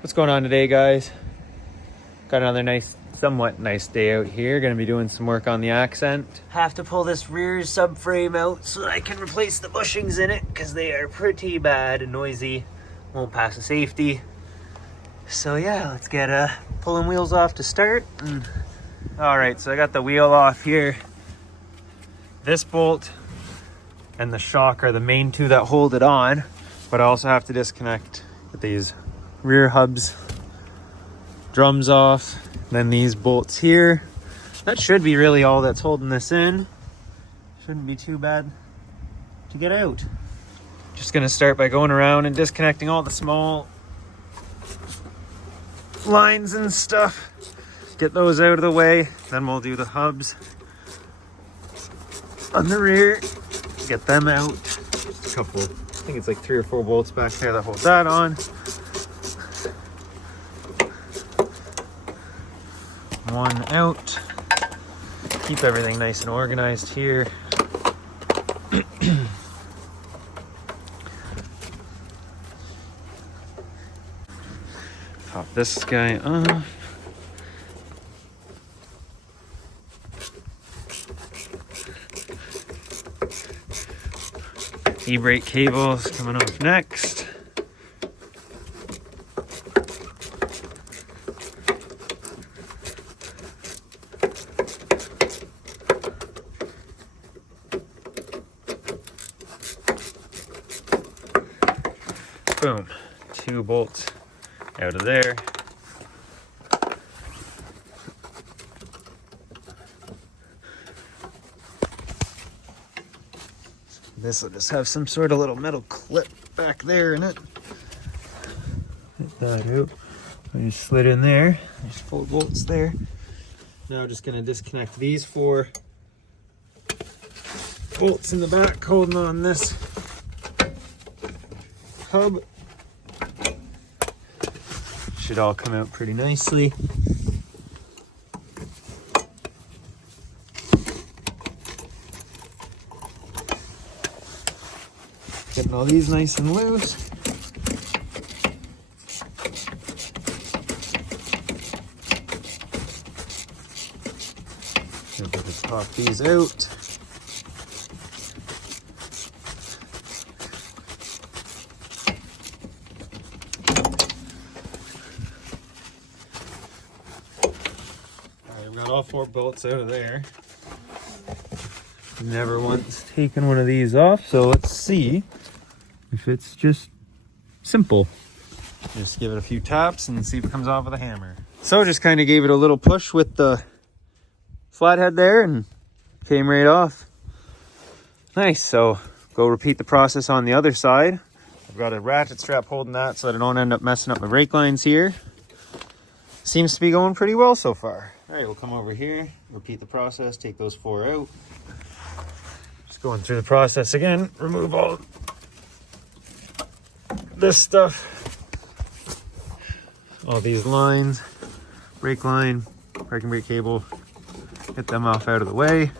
What's going on today, guys? Got another somewhat nice day out here. Gonna be doing some work on the accent. Have to pull this rear subframe out so that I can replace the bushings in it because they are pretty bad and noisy. Won't pass the safety. So yeah, let's get pulling wheels off to start. All right, so I got the wheel off here. This bolt and the shock are the main two that hold it on, but I also have to disconnect these rear hubs, drums off, then these bolts here. That should be really all that's holding this in. Shouldn't be too bad to get out. Just gonna start by going around and disconnecting all the small lines and stuff. Get those out of the way, then we'll do the hubs on the rear. Get them out. Just a couple, I think it's like 3 or 4 bolts back there that hold that on. One out. Keep everything nice and organized here. Pop this guy off. E-brake cables coming off next. Boom, 2 bolts out of there. This will just have some sort of little metal clip back there in it. Get that out. I just slid in there. There's 4 bolts there. Now I'm just gonna disconnect these 4 bolts in the back holding on this hub. Should all come out pretty nicely. Getting all these nice and loose. Just pop these out. I've got all 4 bolts out of there. Never once taken one of these off, so let's see if it's just simple. Just give it a few taps and see if it comes off with a hammer. So just kind of gave it a little push with the flathead there and came right off. Nice, so go repeat the process on the other side. I've got a ratchet strap holding that so that I don't end up messing up my brake lines here. Seems to be going pretty well so far. All right, we'll come over here, repeat the process, take those 4 out. Just going through the process again, remove all this stuff, all these lines, brake line, parking brake cable, get them off out of the way.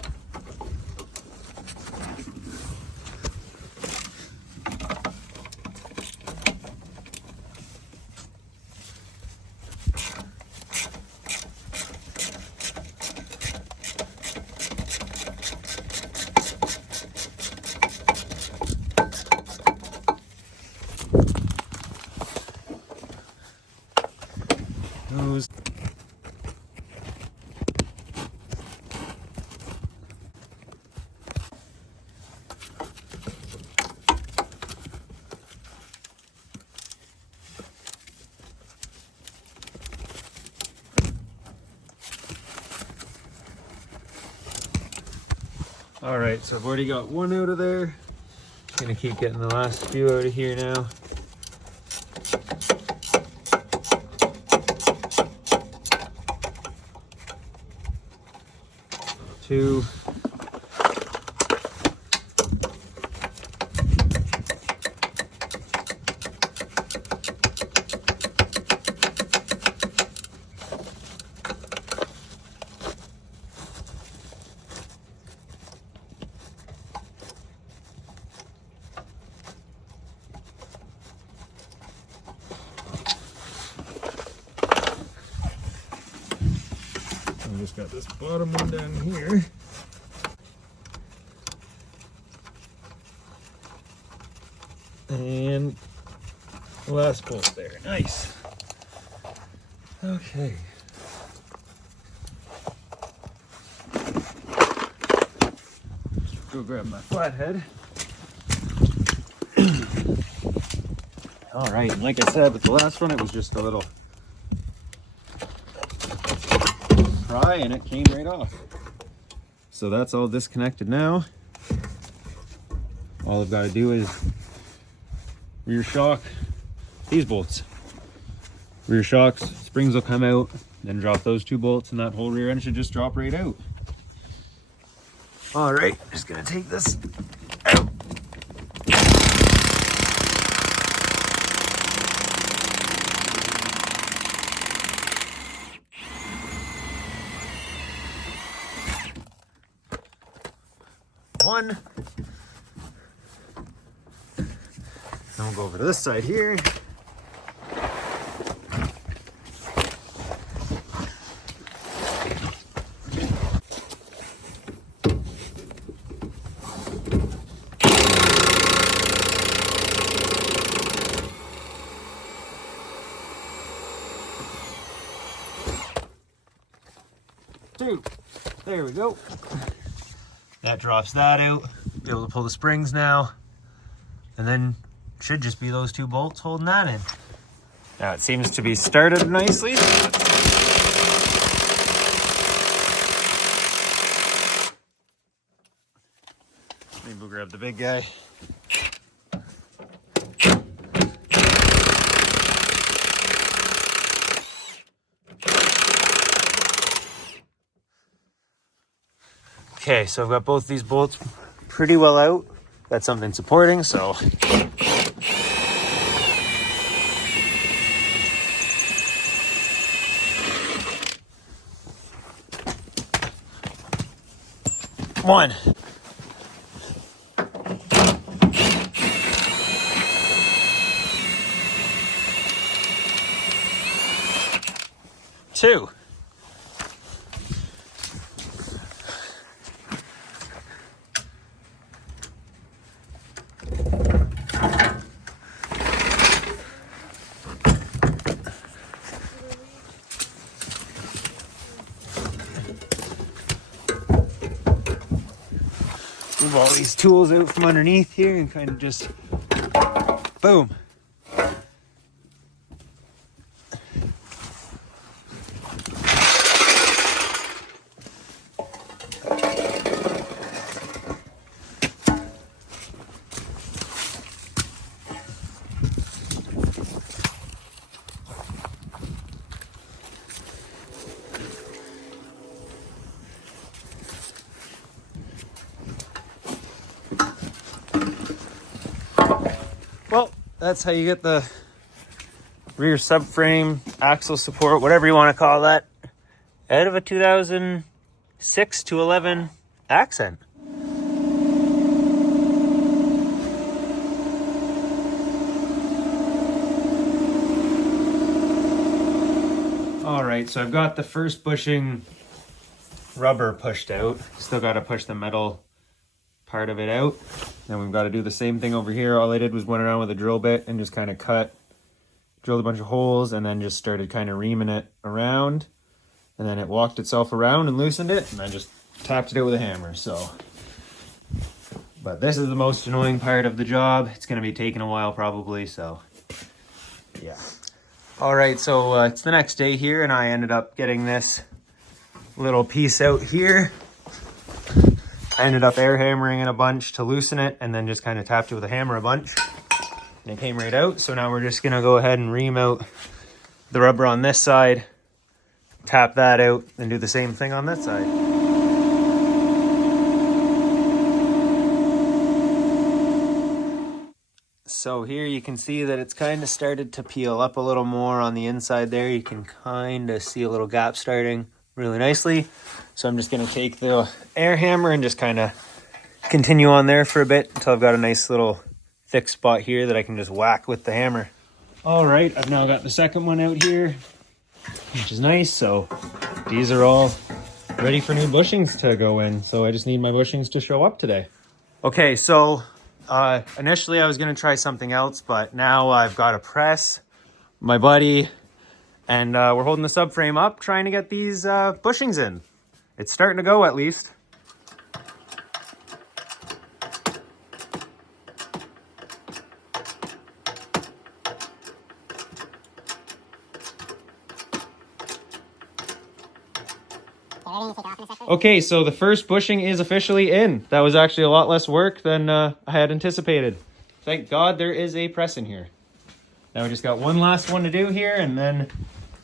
Those. All right, so I've already got 1 out of there. Just gonna keep getting the last few out of here now. Two. Got this bottom one down here. And the last bolt there. Nice. Okay. Go grab my flathead. All right, and like I said with the last one, it was just a little pry and it came right off. So that's all disconnected now. All I've got to do is rear shock these bolts. Rear shocks, springs will come out, then drop those two bolts and that whole rear end should just drop right out. All right, just gonna take this out. One. Then we'll go over to this side here. Two. There we go. That drops that out. Be able to pull the springs now. And then should just be those two bolts holding that in. Now it seems to be started nicely. Maybe we'll grab the big guy. Okay, so I've got both these bolts pretty well out. Got something supporting, so. One. Two. Move all these tools out from underneath here and kind of just boom. Well, that's how you get the rear subframe, axle support, whatever you want to call that, out of a 2006 to 11 Accent. All right, so I've got the first bushing rubber pushed out. Still got to push the metal part of it out. Then we've got to do the same thing over here. All I did was went around with a drill bit and just kind of drilled a bunch of holes and then just started kind of reaming it around. And then it walked itself around and loosened it and I just tapped it out with a hammer. So, but this is the most annoying part of the job. It's going to be taking a while probably, so yeah. All right, so it's the next day here and I ended up getting this little piece out here. I ended up air hammering it a bunch to loosen it and then just kind of tapped it with a hammer a bunch and it came right out. So now we're just gonna go ahead and ream out the rubber on this side, tap that out and do the same thing on that side. So here you can see that it's kind of started to peel up a little more on the inside there. You can kind of see a little gap starting really nicely. So I'm just going to take the air hammer and just kind of continue on there for a bit until I've got a nice little thick spot here that I can just whack with the hammer. All right, I've now got the second one out here, which is nice. So these are all ready for new bushings to go in. So I just need my bushings to show up today. Okay, so initially I was gonna try something else, but now I've got a press, my buddy, and we're holding the subframe up, trying to get these bushings in. It's starting to go at least. Okay, so the first bushing is officially in. That was actually a lot less work than I had anticipated. Thank God there is a press in here. Now we just got one last one to do here and then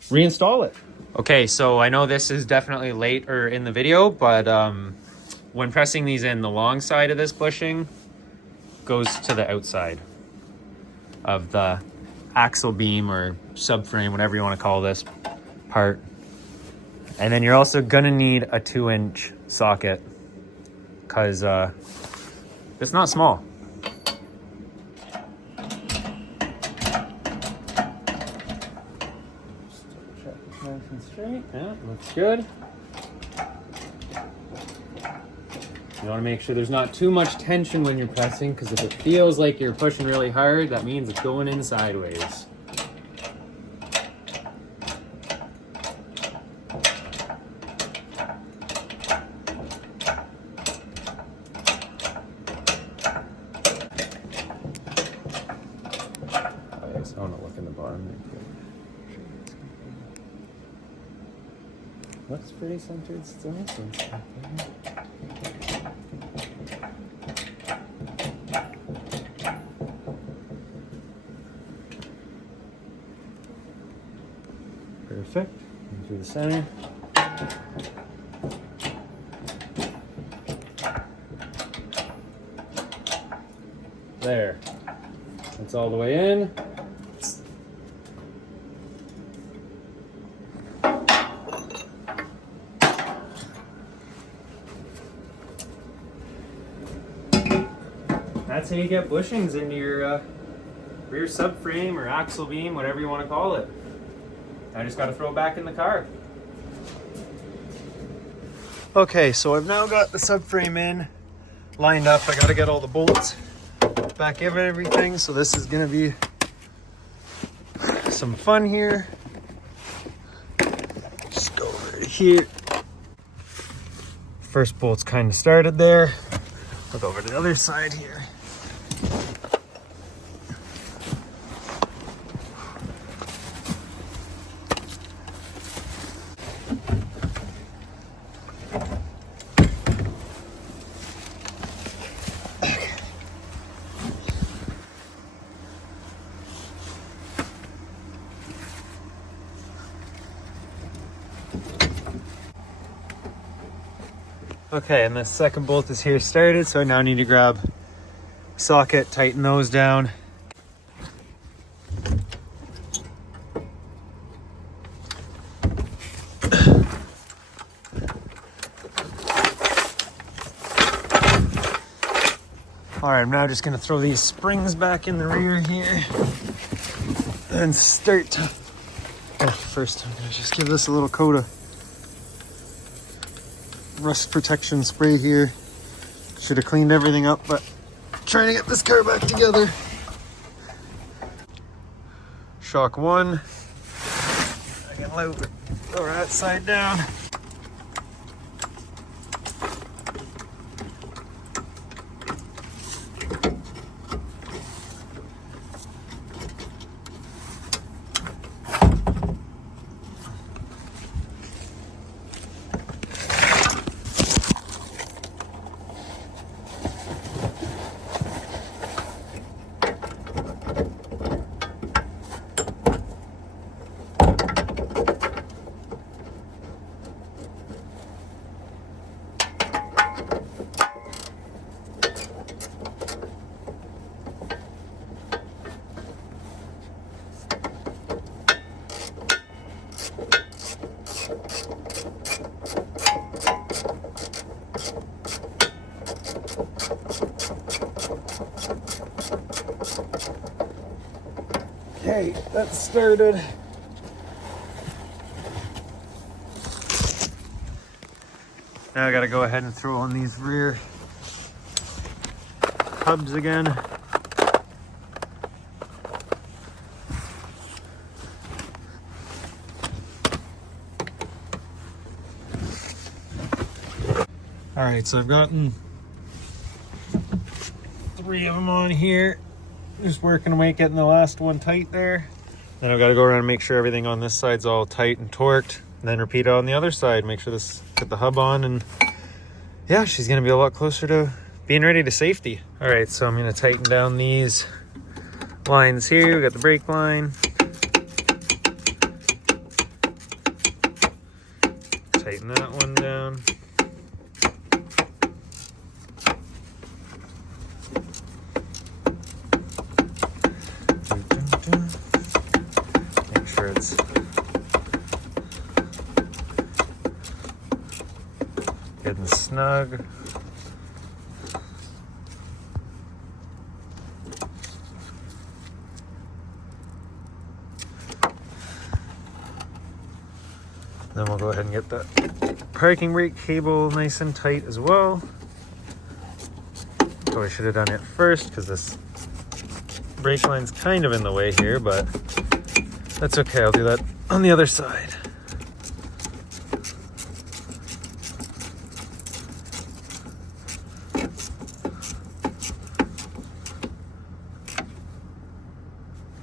reinstall it. Okay, so I know this is definitely later in the video, but when pressing these in, the long side of this bushing goes to the outside of the axle beam or subframe, whatever you want to call this part. And then you're also gonna need a 2-inch socket because it's not small. Check this nice and straight. Yeah, looks good. You want to make sure there's not too much tension when you're pressing, because if it feels like you're pushing really hard, that means it's going in sideways. I want to look in the bottom. Looks pretty centered still. Perfect. Through the center. There. That's all the way in. That's how you get bushings into your rear subframe or axle beam, whatever you want to call it. I just got to throw it back in the car. Okay, so I've now got the subframe in, lined up. I got to get all the bolts back in and everything. So this is going to be some fun here. Just go over to here. First bolt's kind of started there. Look over to the other side here. Okay, and the second bolt is here started, so I now need to grab a socket, tighten those down. All right, I'm now just gonna throw these springs back in the rear here and start to, first I'm gonna just give this a little coat of rust protection spray here. Should have cleaned everything up, but trying to get this car back together. Shock one. I can lower that side down. Okay, that's started. Now I gotta go ahead and throw on these rear hubs again. All right, so I've gotten 3 of them on here. Just working away, getting the last one tight there. Then I've got to go around and make sure everything on this side's all tight and torqued. And then repeat it on the other side. Make sure this, get the hub on, and yeah, she's gonna be a lot closer to being ready to safety. All right, so I'm gonna tighten down these lines here. We got the brake line. Tighten that one down. Make sure it's good and snug. Then we'll go ahead and get the parking brake cable nice and tight as well. Probably should have done it first because this brake line's kind of in the way here, but that's okay. I'll do that on the other side.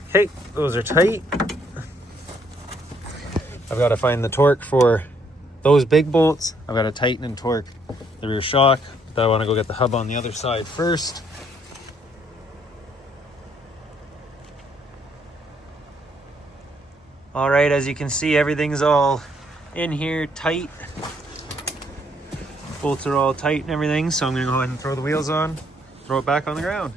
Okay, those are tight. I've got to find the torque for those big bolts. I've got to tighten and torque the rear shock, but I want to go get the hub on the other side first. All right, as you can see, everything's all in here tight. Bolts are all tight and everything, so I'm gonna go ahead and throw the wheels on, throw it back on the ground.